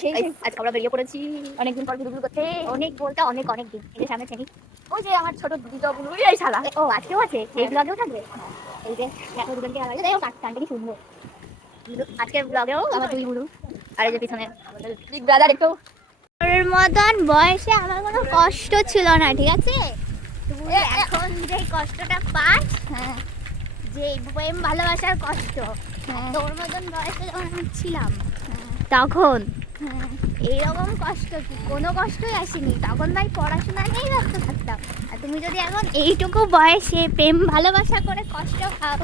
সেই আজকে আমরা বেরিয়ে পড়েছি অনেকদিন পর ঘুরঘুর করতে। অনেক বলতে অনেক অনেক দিন। এই যে সামনে ছেনি ওই যে আমার ছোট দিদি বুলু এই শালা। ও আজকেও আছে, এই ব্লগেও থাকবে। এই যে দেখো দুজনকে লাগাই দেখো কাটটা কি সুন্দর। আজকের ব্লগেও আমার দুই বুলু আর এই যে পিছনে আমাদের বিগ ব্রাদার। একটু ওর মতন বয়সে আমার কোনো কষ্ট ছিল না, ঠিক আছে? তুই এখন যে কষ্টটা পাস, হ্যাঁ, যে প্রেম ভালোবাসার কষ্ট, তোর মতন বয়সে যখন আমি ছিলাম তখন এইরকম কষ্ট কি কোনো কষ্টই আসেনি। তখন ভাই পড়াশোনা নিয়েই ব্যস্ত থাকতাম। আর তুমি যদি এখন এইটুকু বয়সে প্রেম ভালোবাসা করে কষ্ট খাও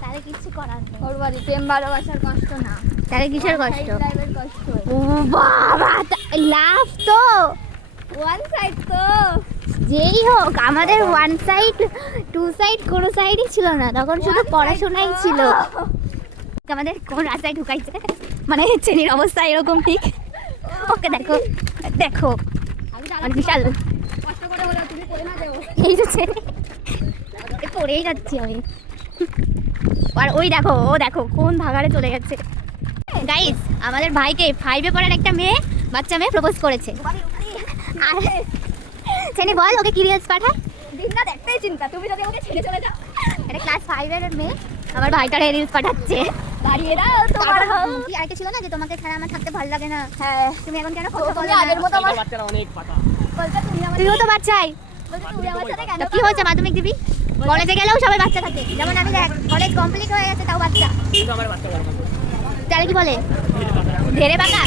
তাহলে কিছু করার নেই। ওর বাড়ি প্রেম ভালোবাসার কষ্ট না, তাহলে কিসের কষ্ট? কষ্ট। ও বাবা, লাভ তো ওয়ান সাইড তো যেই হোক, আমাদের ওয়ান সাইড টু সাইড কোনো সাইডই ছিল না, তখন শুধু পড়াশোনাই ছিল। আমাদের কোন রাস্তায় ঢুকাইছে, মানে চেনির অবস্থা এরকম ঠিক। ওকে দেখো দেখো আমি বিশাল কষ্ট করে বলো, তুমি পড়ে না যাও। এই যে চেনি পড়েই যাচ্ছি আমি। আর ওই দেখো, ও দেখো কোন ভাগাড়ে চলে গেছে। গাইস, আমাদের ভাইকে 5-এ পড়ার একটা মেয়ে, বাচ্চা মেয়ে প্রপোজ করেছে। আর চেনি বল ওকে কি রিলস পাঠায়? দিন না দেখতেই চিন্তা, তুমি যদি ওকে ছেড়ে চলে যাও। এটা ক্লাস 5-এর মেয়ে আমার ভাইটারে রিলস পাঠাচ্ছে। দাঁড়িয়ে দাও তোমার কি আগে ছিল না যে তোমাকে ছাড়া আমার থাকতে ভালো লাগে না? হ্যাঁ, তুমি এখন কেন কথা বলো? আগের মতো আমার বাচ্চারা অনেক পাতা বলতে, তুমিও তো বাচ্চাই। বলতে তুমি আমার সাথে কেন? কি হচ্ছে, মাধ্যমিক দিবি? কলেজে গেলেও সবাই বাচ্চা থাকে, যেমন আমি দেখ কলেজ কমপ্লিট হয়ে গেছে তাও বাচ্চা। কিন্তু আমার বাচ্চা তাহলে কি বলে? ধেরে বাঁকা।